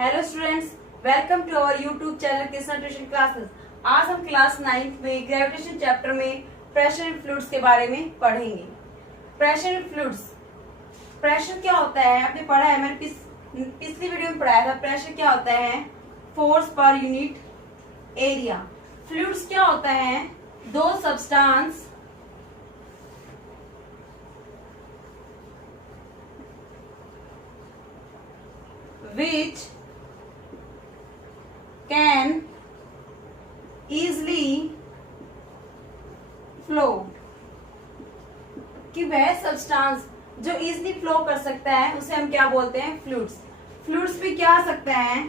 Hello students, welcome to our YouTube channel Krishna tuition classes. आज हम class 9th में gravitation chapter में pressure in fluids के बारे में पढ़ेंगे। प्रेशर इन फ्लूइड्स, प्रेशर क्या होता है आपने पढ़ा है, मैंने पिछली वीडियो में पढ़ाया था। प्रेशर क्या होता है? Force per unit area. Fluids क्या होता है? दो substance which can easily flow, कि वह सब्सटेंस जो इजीली फ्लो कर सकता है उसे हम क्या बोलते हैं? फ्लूइड्स। फ्लूइड्स में क्या आ सकता है?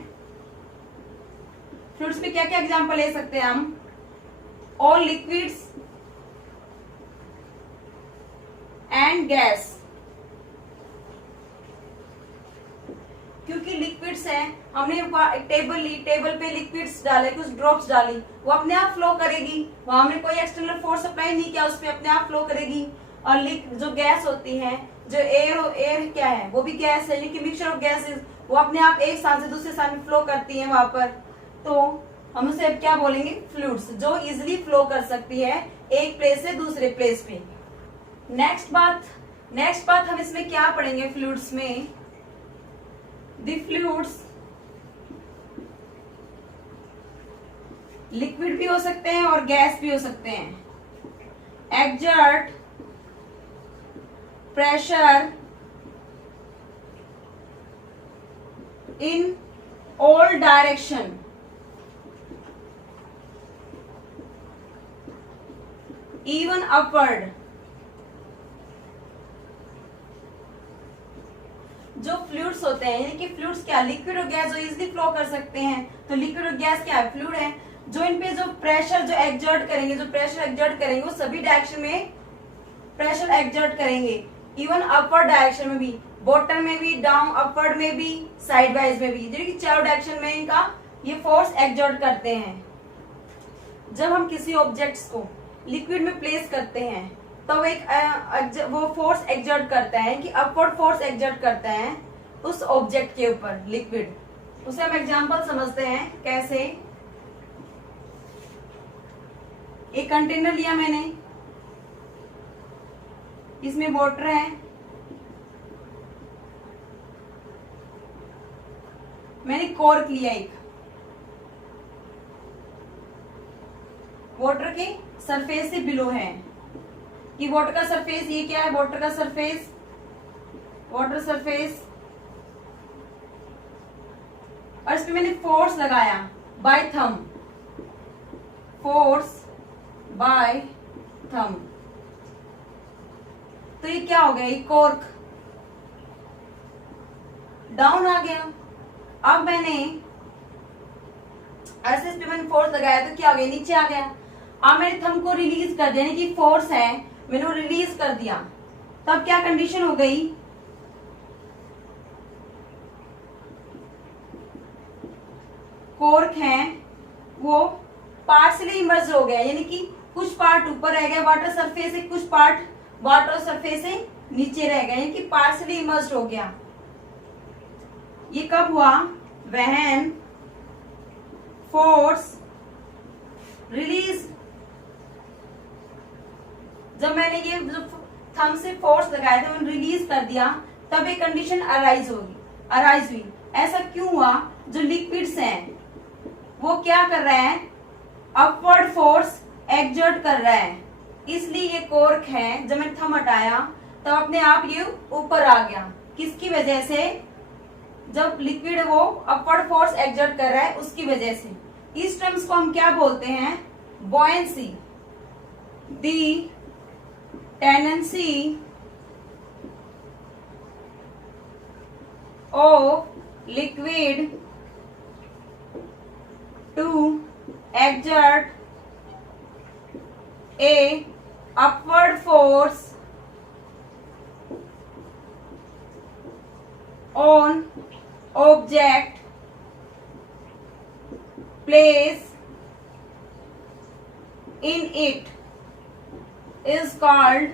फ्लूइड्स में क्या क्या एग्जांपल ले सकते हैं हम? All liquids and gas. क्योंकि लिक्विड्स है, हमने एक टेबल ली, टेबल पे लिक्विड्स डाले, कुछ ड्रॉप्स डाली, वो अपने आप फ्लो करेगी। वहां हमने कोई एक्सटर्नल फोर्स अप्लाई नहीं किया, उसपे अपने आप फ्लो करेगी। और जो गैस होती है, जो एयर क्या है, वो भी गैस है, यानी कि मिक्सचर ऑफ गैसेस, वो अपने आप एक स्थान से दूसरे स्थान में फ्लो करती है वहां पर। तो हम उसे अब क्या बोलेंगे? फ्लूइड्स, जो इजिली फ्लो कर सकती है एक प्लेस से दूसरे प्लेस पे। नेक्स्ट बात हम इसमें क्या पढ़ेंगे? फ्लूइड्स में The fluids लिक्विड भी हो सकते हैं और गैस भी हो सकते हैं। Exert pressure in all direction, even upward. जो फ्लूइड्स होते हैं, यानी कि फ्लूइड्स क्या, लिक्विड और गैस जो इजीली फ्लो कर सकते हैं, तो लिक्विड और गैस क्या है? फ्लूइड है। जो इन पे जो प्रेशर जो एक्सर्ट करेंगे वो सभी डायरेक्शन में प्रेशर एक्सर्ट करेंगे, इवन अपवर्ड डायरेक्शन में भी, बॉटम में भी, डाउन अपवर्ड में भी, साइड वाइज में भी, यानी कि चारों डायरेक्शन में इनका ये फोर्स एक्सर्ट करते हैं। जब हम किसी ऑब्जेक्ट्स को लिक्विड में प्लेस करते हैं तो वो फोर्स एक्सर्ट करता है कि अपवर्ड फोर्स एक्सर्ट करता है उस ऑब्जेक्ट के ऊपर, लिक्विड। उसे हम एग्जांपल समझते हैं कैसे। एक कंटेनर लिया मैंने, इसमें वाटर है, मैंने कॉर्क लिया एक, वाटर के सरफेस से बिलो है कि वाटर का सरफेस ये क्या है? वाटर सरफेस, और इस पे मैंने फोर्स लगाया बाय थंब, तो ये क्या हो गया? ये कॉर्क डाउन आ गया। अब मैंने ऐसे इस पे मैंने फोर्स लगाया तो क्या हो गया? नीचे आ गया। अब मैंने थंब को रिलीज कर दिया, यानी कि फोर्स है, मैंने वो रिलीज कर दिया, तब क्या कंडीशन हो गई? कॉर्क है वो पार्शियली इमर्ज हो गया, यानी कि कुछ पार्ट ऊपर रह गया वाटर सरफेस से, कुछ पार्ट वाटर सरफेस से नीचे रह गया, यानी कि पार्शियली इमर्ज हो गया। ये कब हुआ? व्हेन फोर्स रिलीज, जब मैंने ये जो थंब से फोर्स लगाया था मैंने रिलीज कर दिया, तब एक कंडीशन अराइज हुई। ऐसा क्यों हुआ? जो लिक्विड्स हैं वो क्या कर रहे हैं? अपवर्ड फोर्स एक्सर्ट कर रहा है, इसलिए ये कॉर्क है, जब मैंने थंब हटाया तब अपने आप ये ऊपर आ गया। किसकी वजह से? जब लिक्विड वो अपवर्ड फोर्स एक्सर्ट कर रहा है उसकी वजह से। इस टर्म्स को हम क्या बोलते हैं? Buoyancy. The tendency of liquid to exert a upward force on object placed in it is called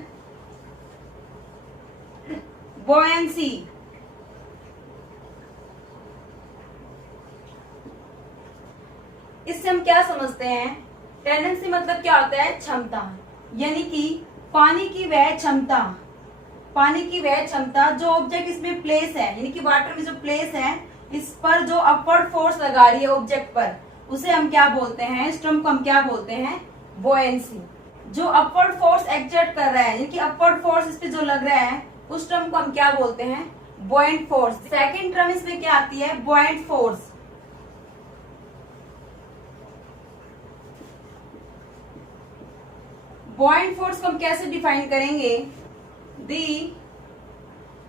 buoyancy। इससे हम क्या समझते हैं, टेंडेंसी मतलब क्या होता है, क्षमता, यानी कि पानी की वह क्षमता, पानी की वह क्षमता जो ऑब्जेक्ट इसमें प्लेस है, यानी कि वाटर में जो प्लेस है, इस पर जो अपवर्ड फोर्स लगा रही है ऑब्जेक्ट पर, उसे हम क्या बोलते हैं, इस टर्म को हम क्या बोलते हैं, बुओयेंसी। जो अपवर्ड फोर्स एक्सर्ट कर रहा है, यानी कि अपवर्ड फोर्स इस पे जो लग रहा है, उस टर्म को हम क्या बोलते हैं, बुओयेंट फोर्स। सेकंड टर्म इसमें क्या आती है, बुओयेंट फोर्स। बुओयेंट फोर्स को हम कैसे डिफाइन करेंगे, दी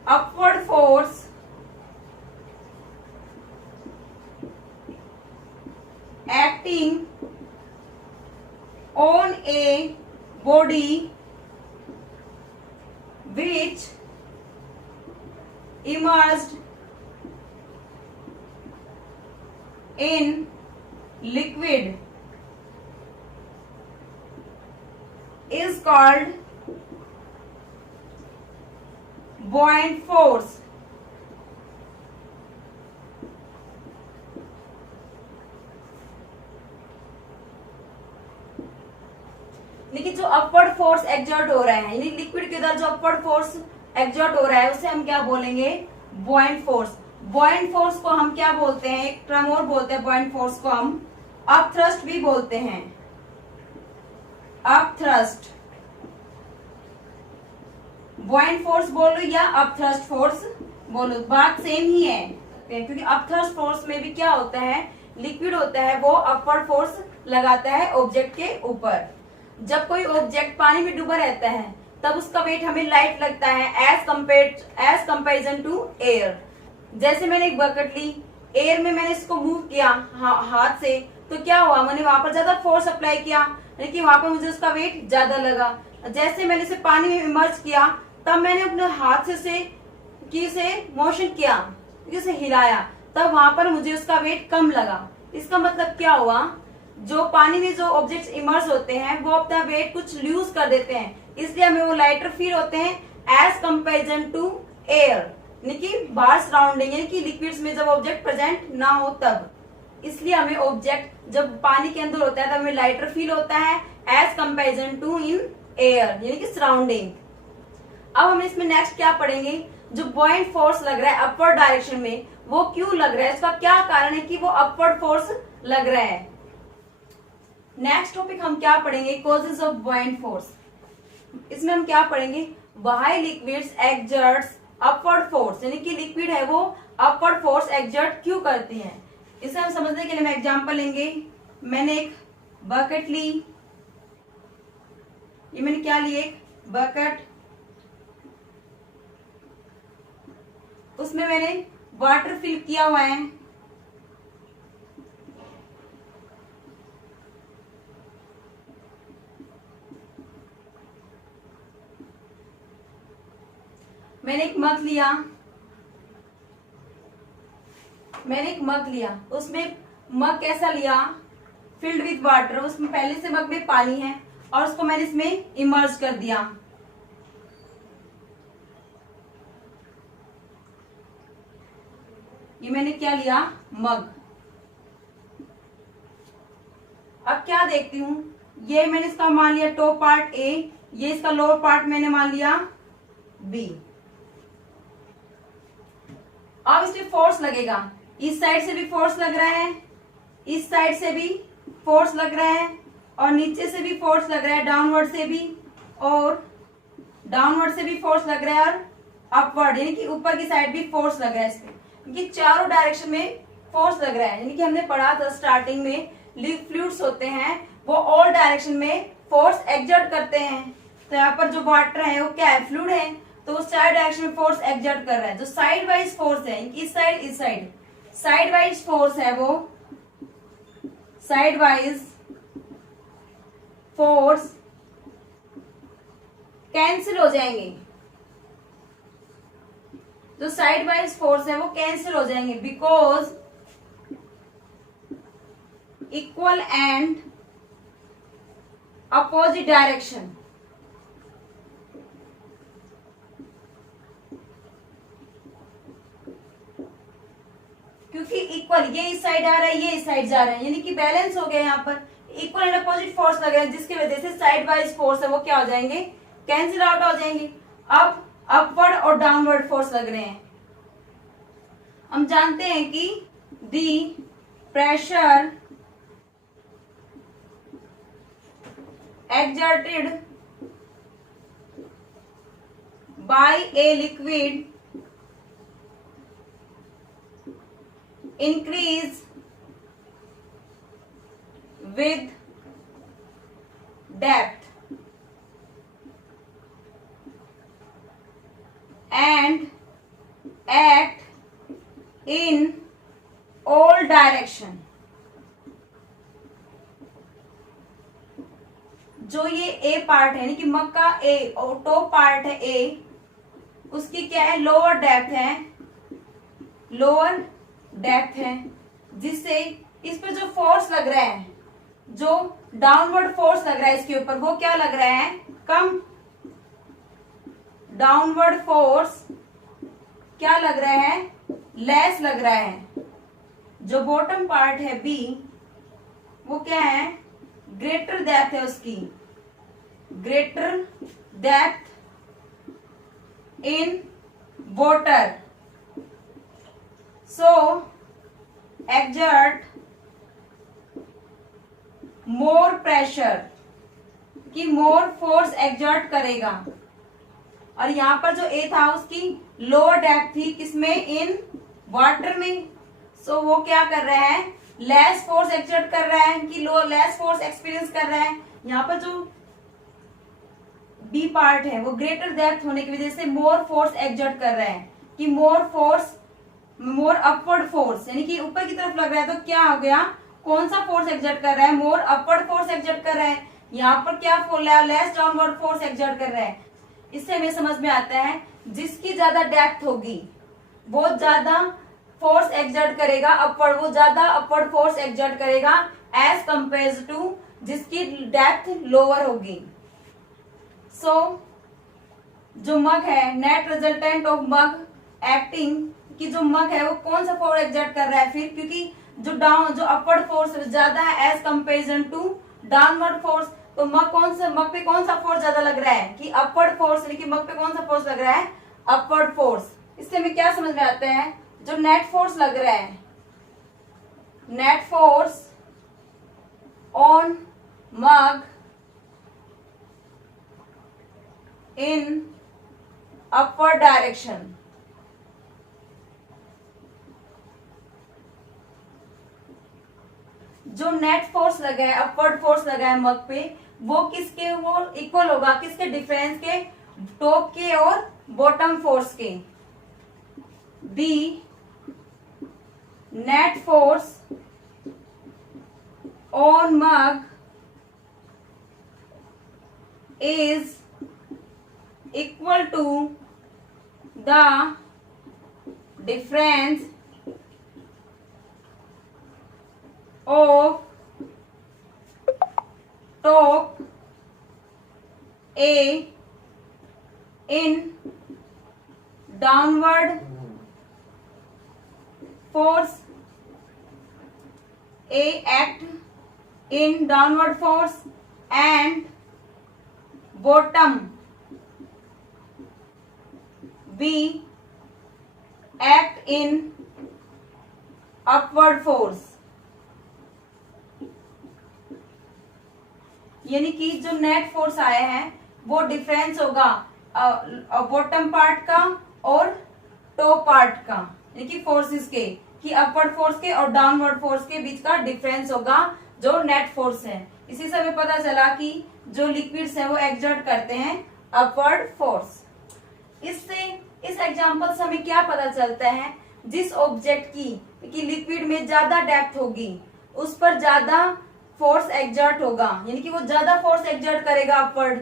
upward force acting on a body which immersed in liquid is called buoyant force। लेकिन जो अपवर्ड फोर्स एक्सर्ट हो रहा है, यानी लिक्विड के अंदर जो अपवर्ड फोर्स एक्सर्ट हो रहा है, उसे हम क्या बोलेंगे, बुओयेंट फोर्स। बुओयेंट फोर्स को हम क्या बोलते हैं, एक टर्म और बोलते हैं बुओयेंट फोर्स को हम अपथ्रस्ट भी बोलते हैं, अपथ्रस्ट। बुओयेंट फोर्स बोलो या अपथ्रस्ट फोर्स बोलो, बात सेम ही है, क्योंकि अपथ्रस्ट फोर्स में भी क्या होता है, लिक्विड होता है, वो अपवर्ड फोर्स लगाता है ऑब्जेक्ट के ऊपर। जब कोई ऑब्जेक्ट पानी में डूबा रहता है, तब उसका वेट हमें लाइट लगता है एज कंपेरिजन टू एयर। जैसे मैंने एक बकेट ली, एयर में मैंने इसको मूव किया हाथ से, तो क्या हुआ, मैंने वहां पर ज्यादा फोर्स अप्लाई किया, लेकिन वहां पर मुझे उसका वेट ज्यादा लगा। जैसे मैंने इसे पानी में इमर्ज किया, तब मैंने अपने हाथ से मोशन किया, इसे हिलाया, तब वहां पर मुझे उसका वेट कम लगा। इसका मतलब क्या हुआ, जो पानी में जो ऑब्जेक्ट्स इमर्ज होते हैं, वो अपना वेट कुछ लूज कर देते हैं, इसलिए हमें वो लाइटर फील होते हैं एज कंपेरिजन टू एयर, यानी कि बाहर सराउंडिंग, यानी कि लिक्विड्स में जब ऑब्जेक्ट प्रेजेंट ना हो तब। इसलिए हमें ऑब्जेक्ट जब पानी के अंदर होता है, तब हमें लाइटर फील होता है as comparison to in air, यानी कि सराउंडिंग। अब हम इसमें नेक्स्ट क्या पढ़ेंगे, जो बुओयेंट फोर्स लग रहा है अपवर्ड डायरेक्शन में, वो क्यों लग रहा है, इसका क्या कारण है कि वो अपवर्ड फोर्स लग रहा है। नेक्स्ट टॉपिक हम क्या पढ़ेंगे, कॉजेज ऑफ बुओयेंट फोर्स। इसमें हम क्या पढ़ेंगे, why liquids exerts upward force, यानी कि लिक्विड है वो अपवर्ड फोर्स एक्सर्ट क्यों करती है। इसे हम समझने के लिए मैं एग्जांपल लेंगे। मैंने एक बकेट ली, ये मैंने क्या ली, एक बकेट, उसमें मैंने वाटर फिल किया हुआ है, मैंने एक मग लिया, उसमें मग कैसा लिया, फिल्ड विथ वाटर, उसमें पहले से मग में पानी है, और उसको मैंने इसमें इमर्ज कर दिया। ये मैंने क्या लिया, मग। अब क्या देखती हूं, ये मैंने इसका मान लिया टॉप पार्ट ए, ये इसका लोअर पार्ट मैंने मान लिया बी। अब इसमें फोर्स लगेगा, इस साइड से भी फोर्स लग रहा है, इस साइड से भी फोर्स लग रहा है, और नीचे से भी फोर्स लग रहा है, डाउनवर्ड से भी, और डाउनवर्ड से भी फोर्स लग रहा है, और अपवर्ड यानी कि ऊपर की साइड भी फोर्स लग रहा है। इसमें क्योंकि चारों डायरेक्शन में फोर्स लग रहा है, यानी कि हमने पढ़ा था स्टार्टिंग में, फ्लूइड्स होते हैं वो ऑल डायरेक्शन में फोर्स एक्सर्ट करते हैं। तो यहाँ पर जो वाटर है वो क्या है, फ्लूइड है, तो वो चार डायरेक्शन में फोर्स एक्सर्ट कर रहा है। जो साइड वाइज फोर्स है, इस साइड साइड वाइज फोर्स है, वो साइड वाइज फोर्स कैंसिल हो जाएंगे, जो साइड वाइज फोर्स है वो कैंसिल हो जाएंगे, because equal and opposite direction. क्योंकि इक्वल, ये इस साइड आ रहा है, ये इस साइड जा रहा है, यानी कि बैलेंस हो गया। यहाँ पर इक्वल एंड अपोजिट फोर्स लग रहा है, जिसकी वजह से साइड वाइज फोर्स है वो क्या हो जाएंगे, कैंसिल आउट हो जाएंगे। अब अपवर्ड और डाउनवर्ड फोर्स लग रहे हैं। हम जानते हैं कि the pressure exerted by a liquid increase with depth and act in all direction। जो ये ए पार्ट है, यानी कि मग का ए और टॉप पार्ट है ए, उसकी क्या है, लोअर डेप्थ है, लोअर डेप्थ है, जिससे इस पे जो फोर्स लग रहा है, जो डाउनवर्ड फोर्स लग रहा है इसके ऊपर, वो क्या लग रहा है, कम। डाउनवर्ड फोर्स क्या लग रहा है, लेस लग रहा है। जो बॉटम पार्ट है बी, वो क्या है, ग्रेटर डेप्थ है उसकी, greater depth in water, so exert more pressure, कि मोर फोर्स एक्सर्ट करेगा। और यहां पर जो ए था उसकी लोअर डेप्थ थी, किसमें, इन वाटर में, सो वो क्या कर रहा है, लेस फोर्स एक्सर्ट कर रहा है, कि लो लेस फोर्स एक्सपीरियंस कर रहा है। यहाँ पर जो बी पार्ट है वो ग्रेटर डेप्थ होने की वजह से मोर फोर्स एक्सर्ट कर रहा है, कि मोर फोर्स, मोर अपवर्ड फोर्स, यानी कि ऊपर की तरफ लग रहा है, तो क्या हो गया, कौन सा फोर्स एक्सर्ट कर रहा है, मोर अपवर्ड फोर्स एक्सर्ट कर रहा है। यहाँ पर क्या लेस डाउनवर्ड फोर्स एक्सर्ट कर रहा है। इससे हमें समझ में आता है जिसकी ज्यादा डेप्थ होगी वो ज्यादा फोर्स एक्सर्ट करेगा अपवर्ड, वो ज्यादा अपवर्ड फोर्स एक्सर्ट करेगा एज कंपेयर टू जिसकी डेप्थ लोअर होगी। सो जो मग है, net resultant of mug acting, कि जो मग है वो कौन सा फोर्स एक्सर्ट कर रहा है फिर, क्योंकि जो अपवर्ड फोर्स ज्यादा है as comparison to downward force, तो मग पे कौन सा फोर्स ज्यादा लग रहा है, कि अपवर्ड फोर्स, यानी कि मग पे कौन सा फोर्स लग रहा है, अपवर्ड फोर्स। इससे हमें क्या समझ में आता है, जो नेट फोर्स लग रहा है, net force on mug in upward direction, जो नेट फोर्स लगा है, अपवर्ड फोर्स लगा है मग पे, वो किसके, वो इक्वल होगा किसके, डिफरेंस के, टॉप के और बॉटम फोर्स के। The net force on mug is equal to the difference of top A in downward force, A act in downward force and bottom B act in upward force। यानी कि जो net force आया है वो difference होगा bottom part का और top part का, यानी कि फोर्सेस के, कि अपवर्ड फोर्स के और डाउनवर्ड फोर्स के बीच का डिफरेंस होगा जो नेट फोर्स है। इसी से हमें पता चला कि जो लिक्विड्स हैं वो एक्सर्ट करते हैं अपवर्ड फोर्स। इससे इस एग्जांपल से हमें क्या पता चलता है, जिस ऑब्जेक्ट की लिक्विड में ज्यादा डेप्थ होगी उस पर ज्यादा फोर्स एक्सर्ट होगा, यानी कि वो ज्यादा फोर्स एक्सर्ट करेगा अपवर्ड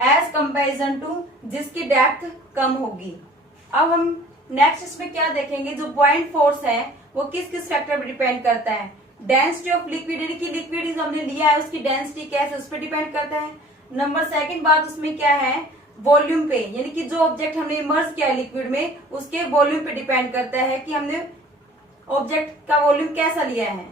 एज कंपैरिजन टू जिसकी डेप्थ कम होगी। अब हम नेक्स्ट इसमें क्या देखेंगे, जो पॉइंट फोर्स है वो किस किस फैक्टर पर डिपेंड करता है। डेंसिटी ऑफ लिक्विड, यानी कि लिक्विड हमने लिया है उसकी डेंसिटी क्या है उस पर डिपेंड करता है। नंबर सेकंड बात उसमें क्या है, वॉल्यूम पे, यानी कि जो ऑब्जेक्ट हमने इमर्स किया है लिक्विड में उसके वॉल्यूम पे डिपेंड करता है कि हमने ऑब्जेक्ट का वॉल्यूम कैसा लिया है।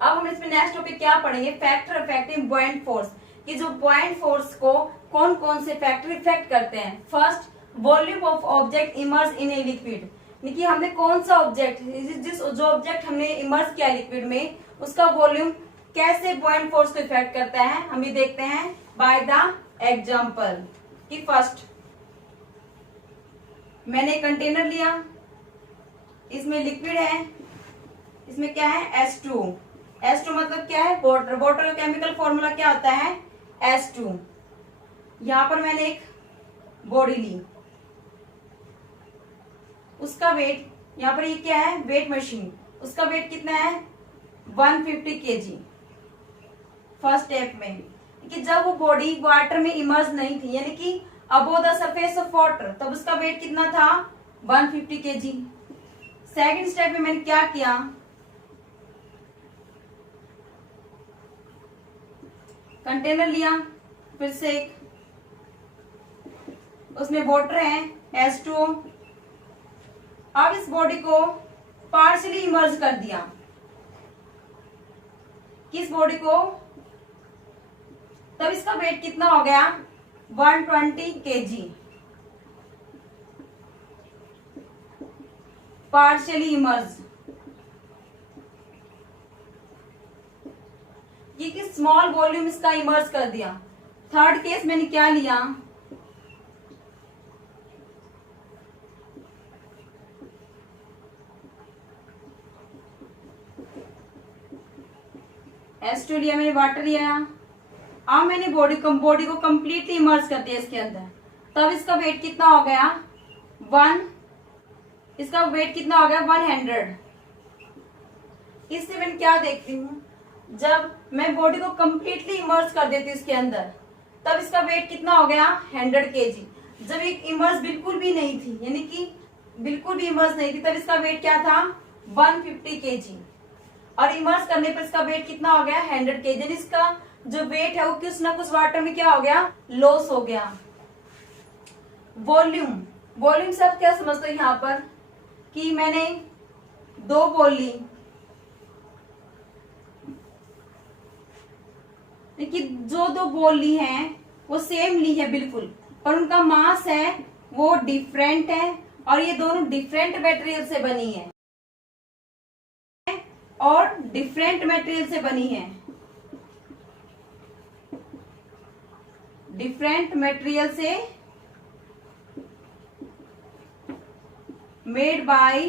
अब हम इसमें नेक्स्ट टॉपिक क्या पढ़ेंगे, फैक्टर अफेक्टिंग बॉइंट फोर्स, कि जो बॉइंट फोर्स को कौन कौन से फैक्टर इफेक्ट करते हैं। First, volume of object immerse in a liquid, कि हमने कौन सा ऑब्जेक्ट, जो ऑब्जेक्ट हमने इमर्स किया लिक्विड में, उसका वॉल्यूम कैसे बॉइंट फोर्स को इफेक्ट करता है, हम ये देखते हैं बाय द एग्जाम्पल। कि फर्स्ट, मैंने कंटेनर लिया, इसमें लिक्विड है, इसमें क्या है H2। H2 मतलब क्या है, वाटर। वाटर का केमिकल फॉर्मूला क्या होता है, H2। यहां पर मैंने एक बॉडी ली, उसका वेट, यहां पर ये क्या है, वेट मशीन, उसका वेट कितना है 150 kg। फर्स्ट स्टेप में कि जब वो बॉडी वाटर में इमर्ज नहीं थी, यानी कि above the surface of water, तब उसका वेट कितना था 150 kg। सेकंड स्टेप में मैंने क्या किया, कंटेनर लिया, फिर से एक, उसमें वाटर है H2O। अब इस बॉडी को पार्शियली इमर्ज कर दिया, किस बॉडी को, तब इसका वेट कितना हो गया 120 kg, पार्शियली इमर्ज। ये कि स्मॉल वॉल्यूम इसका इमर्ज कर दिया। थर्ड केस मैंने क्या लिया, H2 लिया मैंने, वाटर लिया। अब मैंने बॉडी को कंप्लीटली इमर्ज कर दिया इसके अंदर, तब इसका वेट कितना हो गया 100। इससे मैं क्या देखती हूँ, जब मैं बॉडी को कंप्लीटली इमर्ज कर देती हूँ इसके अंदर, तब इसका वेट कितना हो गया 100 kg। जब एक इमर्ज बिल्कुल भी नहीं थी, यानी कि बिल्कुल भी इमर्ज नहीं थी, तब इसका वेट क्या था 150 kg, और इमर्ज करने पर इसका वेट कितना हो गया 100 kg। इसका जो वेट है वो कुछ ना कुछ वाटर में क्या हो गया, लॉस हो गया। वॉल्यूम से आप क्या समझते हो यहाँ पर, कि मैंने 2 बॉल ली, लेकिन जो 2 बॉल ली हैं वो सेम ली है बिल्कुल, पर उनका मास है वो डिफरेंट है, और ये दोनों डिफरेंट मटेरियल से बनी है, और डिफरेंट मटेरियल से बनी है, डिफरेंट मटेरियल से, मेड बाय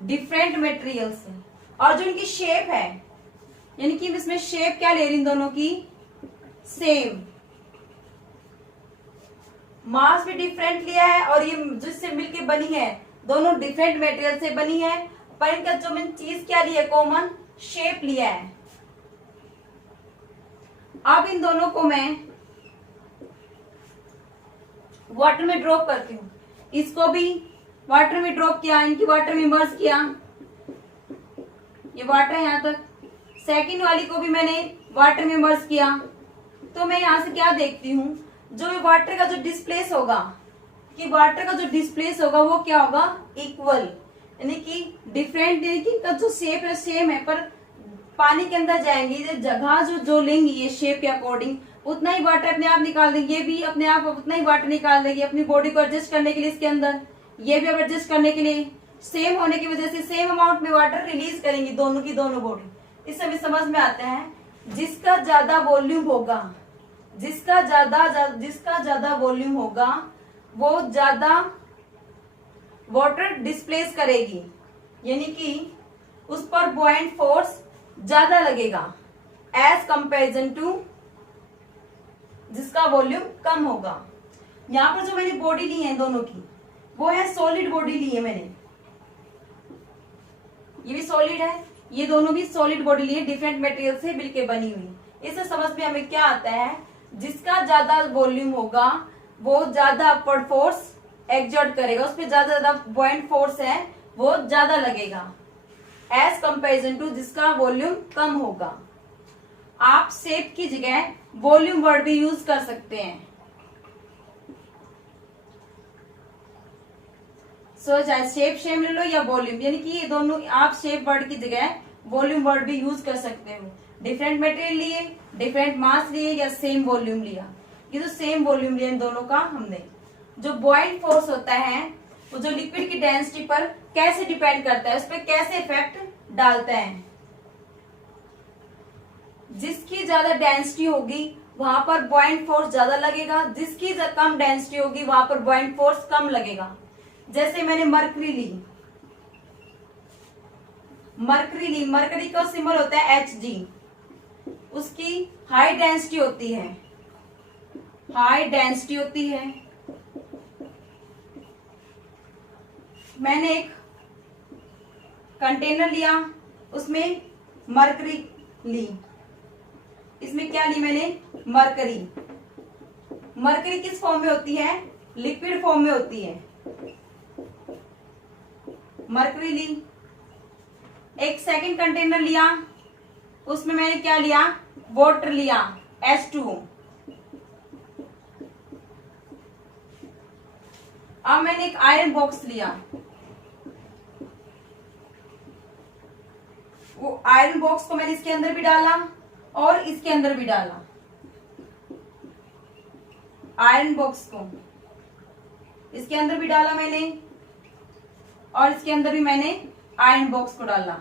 डिफरेंट मटेरियल्स। और जो इनकी शेप है, यानी कि इसमें शेप क्या ले रही इन दोनों की, सेम, मास भी डिफरेंट लिया है, और ये जिससे मिलके बनी है दोनों डिफरेंट मटेरियल से बनी है, पर इनका जो मैंने चीज क्या लिया, कॉमन शेप लिया है। अब इन दोनों को मैं वाटर में ड्रॉप करती हूँ, इसको भी वाटर में ड्रॉप किया, इनकी वाटर में इमर्ज किया, ये वाटर है यहाँ तक। सेकंड वाली को भी मैंने वाटर में इमर्ज किया, तो मैं यहाँ से क्या देखती हूँ, जो वाटर का जो डिस्प्लेस होगा, कि वाटर का जो डिस्प्लेस होगा वो क्या होगा, इक्वल, यानी कि डिफरेंट, यानी कि का जो शेप है सेम है, पर पानी के अंदर जाएंगे जगह जो लेंगी ये शेप के अकॉर्डिंग, उतना ही वाटर अपने आप निकाल देंगे, ये भी अपने आप उतना ही वाटर निकाल देगी अपनी बॉडी को एडजस्ट करने के लिए इसके अंदर, ये भी अब एडजस्ट करने के लिए सेम होने की वजह से सेम अमाउंट में वाटर रिलीज करेंगी दोनों की दोनों बॉडी। इससे हमें समझ में आता है, जिसका ज्यादा वॉल्यूम होगा, जिसका ज्यादा वॉल्यूम होगा वो ज्यादा वाटर डिस्प्लेस करेगी, यानी कि उस पर बॉइंट फोर्स ज्यादा लगेगा एज कंपेरिजन टू जिसका वॉल्यूम कम होगा। यहाँ पर जो मैंने बॉडी ली है दोनों की, वो है सॉलिड बॉडी ली है मैंने, ये भी सॉलिड है, ये दोनों भी सॉलिड बॉडी ली है, डिफरेंट मटेरियल से मिलके बनी हुई। इससे समझ में हमें क्या आता है, जिसका ज्यादा वॉल्यूम होगा वो ज्यादा अपवर्ड फोर्स एक्सर्ट करेगा, उस पर ज्यादा बॉइंट फोर्स है वो ज्यादा लगेगा एज कंपेरिजन टू जिसका वॉल्यूम कम होगा। आप शेप की जगह वॉल्यूम वर्ड भी यूज कर सकते हैं। सो चाहे शेप सेम ले लो या वॉल्यूम, यानी कि ये दोनों आप शेप वर्ड की जगह वॉल्यूम वर्ड भी यूज कर सकते हो। डिफरेंट मटेरियल लिए, डिफरेंट मास लिए या सेम वॉल्यूम लिया, ये तो सेम वॉल्यूम लिया इन दोनों का हमने। जो बॉइंग फोर्स होता है वो जो लिक्विड की डेंसिटी पर कैसे डिपेंड करता है, उस पर कैसे इफेक्ट डालता है। जिसकी ज्यादा डेंसिटी होगी वहां पर बॉइंग फोर्स ज्यादा लगेगा, जिसकी कम डेंसिटी होगी वहां पर बॉइंग फोर्स कम लगेगा। जैसे मैंने मरकरी ली, मरकरी का सिंबल होता है Hg, उसकी हाई डेंसिटी होती है, मैंने एक कंटेनर लिया, उसमें मरकरी ली, इसमें क्या ली मैंने, मरकरी किस फॉर्म में होती है, लिक्विड फॉर्म में होती है। मरकरी ली, एक सेकंड कंटेनर लिया, उसमें मैंने क्या लिया, वाटर लिया H2O। अब मैंने एक आयरन बॉक्स लिया, वो आयरन बॉक्स को मैंने इसके अंदर भी डाला और इसके अंदर भी डाला, आयरन बॉक्स को इसके अंदर भी डाला मैंने और इसके अंदर भी मैंने आयरन बॉक्स को डाला।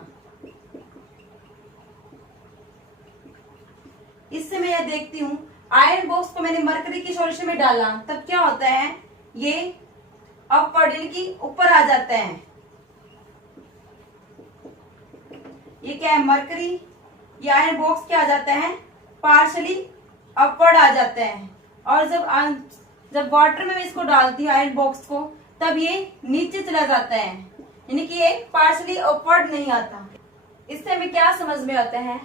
इससे मैं यह देखती हूं, आयरन बॉक्स को मैंने मरकरी की सॉल्यूशन में डाला, तब क्या होता है, ये अपवर्ड यानी कि ऊपर आ जाता है। ये क्या है, मरकरी, ये आयरन बॉक्स क्या आ जाता है, पार्शली अपवर्ड आ जाता है। और जब वाटर में मैं इसको डालती हूँ आयरन बॉक्स को, तब ये नीचे चला जाता है, यानी कि ये पार्शली अपवर्ड नहीं आता। इससे हमें क्या समझ में आता है,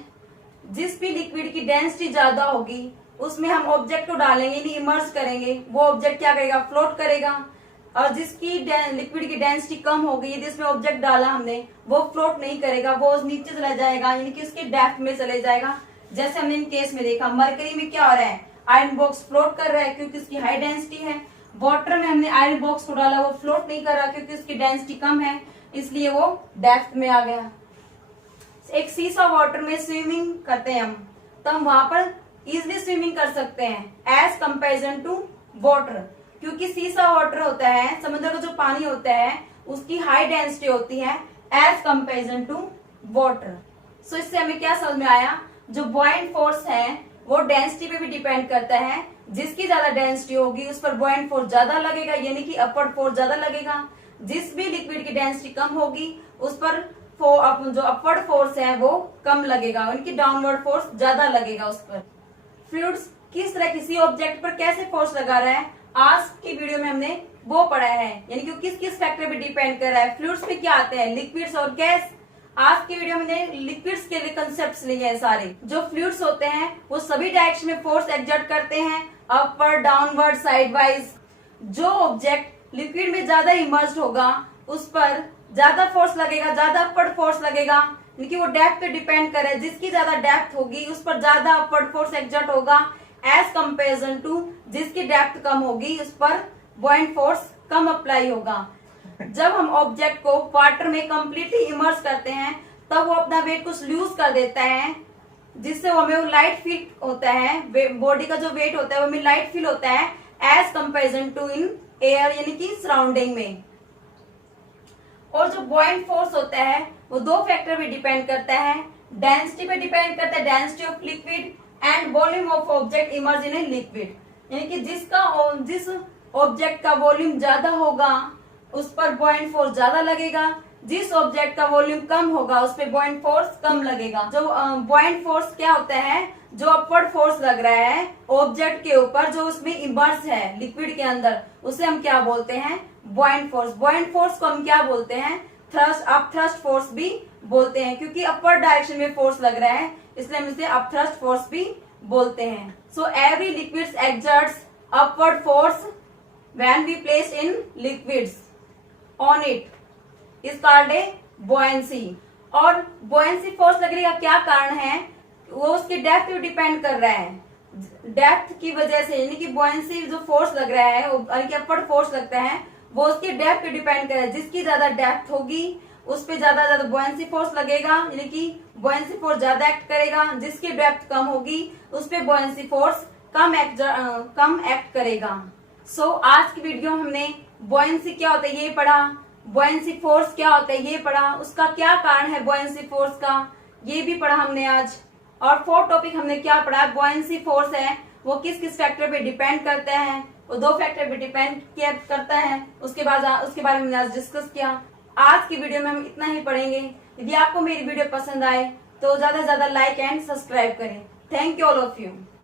जिस भी लिक्विड की डेंसिटी ज्यादा होगी उसमें हम ऑब्जेक्ट को डालेंगे, यानी इमर्स करेंगे, वो ऑब्जेक्ट क्या करेगा, फ्लोट करेगा। और जिसकी लिक्विड की डेंसिटी कम होगी, यदि इसमें ऑब्जेक्ट डाला हमने, वो फ्लोट नहीं करेगा, वो नीचे चला जाएगा, यानी कि उसके डेप्थ में चले जाएगा। जैसे हमने इन केस में देखा, मरकरी में क्या हो रहा है, आयरन बॉक्स फ्लोट कर रहा है क्योंकि उसकी हाई डेंसिटी है। वाटर में हमने आयरन बॉक्स को डाला, वो फ्लोट नहीं कर रहा क्योंकि उसकी डेंसिटी कम है, इसलिए वो डेप्थ में आ गया। एक सीसा वाटर में स्विमिंग करते हैं हम, तो हम वहां पर इजिली स्विमिंग कर सकते हैं एज कंपेरिजन टू वाटर, क्योंकि सीसा वाटर होता है, समुद्र का जो पानी होता है उसकी हाई डेंसिटी होती है एज कंपेरिजन टू वाटर। सो इससे हमें क्या समझ में आया, जो बॉइंट फोर्स है वो डेंसिटी पे भी डिपेंड करता है, जिसकी ज्यादा डेंसिटी होगी उस पर बॉइंट फोर्स ज्यादा लगेगा, यानी कि अपवर्ड फोर्स ज्यादा लगेगा। जिस भी लिक्विड की डेंसिटी कम होगी उस पर जो अपवर्ड फोर्स है वो कम लगेगा, उनकी डाउनवर्ड फोर्स ज्यादा लगेगा उस पर। फ्लूइड्स किस तरह किसी ऑब्जेक्ट पर कैसे फोर्स लगा रहा है, आज की वीडियो में हमने वो पढ़ा है, यानी कि किस किस फैक्टर पे डिपेंड कर रहा है। फ्लूइड्स पे क्या आते हैं, लिक्विड्स और गैस। आज की वीडियो में हमने लिक्विड्स के लिए कंसेप्ट्स लिए हैं सारे। जो फ्लूइड्स होते हैं वो सभी डायरेक्शन में फोर्स एक्सर्ट करते हैं, अपवर्ड, डाउनवर्ड, साइडवाइज। जो ऑब्जेक्ट लिक्विड में ज्यादा इमर्स्ड होगा उस पर ज्यादा फोर्स लगेगा, ज्यादा अपवर्ड फोर्स लगेगा, यानी वो डेप्थ पे डिपेंड करे, जिसकी ज्यादा डेप्थ होगी उस पर ज्यादा अपवर्ड फोर्स एक्सर्ट होगा एज कंपेरिजन टू जिसकी डेप्थ कम होगी उस पर बॉइंट फोर्स कम अप्लाई होगा। जब हम ऑब्जेक्ट को वाटर में कंप्लीटली इमर्स करते हैं तब वो अपना वेट कुछ लूज कर देता है, जिससे वो हमें लाइट फील होता है, बॉडी का जो वेट होता है वो हमें लाइट फील होता है as comparison to in air, यानी कि सराउंडिंग में। और जो बॉइंट फोर्स होता है वो दो फैक्टर पे डिपेंड करता है, डेंसिटी पे डिपेंड करता है, density of liquid and volume of object emerge in a liquid, यानी कि जिस ऑब्जेक्ट का वॉल्यूम ज्यादा होगा उस पर बॉइंट फोर्स ज्यादा लगेगा, जिस ऑब्जेक्ट का वॉल्यूम कम होगा उस पर बॉइंट फोर्स कम लगेगा। जो बॉइंट फोर्स क्या होता है, जो अपवर्ड फोर्स लग रहा है ऑब्जेक्ट के ऊपर जो उसमें इमर्स है लिक्विड के अंदर, उसे हम क्या बोलते हैं, बॉइंट फोर्स। बॉइंट फोर्स को हम क्या बोलते हैं, थ्रस्ट, अपथ्रस्ट फोर्स भी बोलते हैं, क्योंकि अपवर्ड डायरेक्शन में फोर्स लग रहा है इसलिए हम इसे अपथ्रस्ट फोर्स भी बोलते हैं। So every liquids exerts upward force when we place in liquids on it is called a buoyancy। और buoyancy फोर्स लगने का क्या कारण है, वो उसके डेप्थ पे डिपेंड कर रहा है। डेप्थ की वजह से, यानी कि buoyancy जो फोर्स लग रहा है, यानी कि अपवर्ड फोर्स लगता है, वो उसके डेप्थ पे डिपेंड करे। जिसकी ज्यादा डेप्थ होगी उस पे ज्यादा बुयांसी फोर्स लगेगा, यानी कि बुयांसी फोर्स ज्यादा एक्ट करेगा। जिसकी डेप्थ कम होगी उस पे बुयांसी फोर्स कम एक्ट करेगा। सो आज की वीडियो हमने बुयांसी क्या होता है ये पढ़ा, बुयांसी फोर्स क्या होता है ये पढ़ा, उसका क्या कारण है बुयांसी फोर्स का ये भी पढ़ा हमने आज। और फोर्थ टॉपिक हमने क्या पढ़ा, बुयांसी फोर्स है वो किस किस फैक्टर पे डिपेंड करता है, वो 2 फैक्टर पे डिपेंड करता है। उसके बारे में आज डिस्कस किया। आज की वीडियो में हम इतना ही पढ़ेंगे। यदि आपको मेरी वीडियो पसंद आए तो ज्यादा से ज्यादा लाइक एंड सब्सक्राइब करें। Thank you all of you.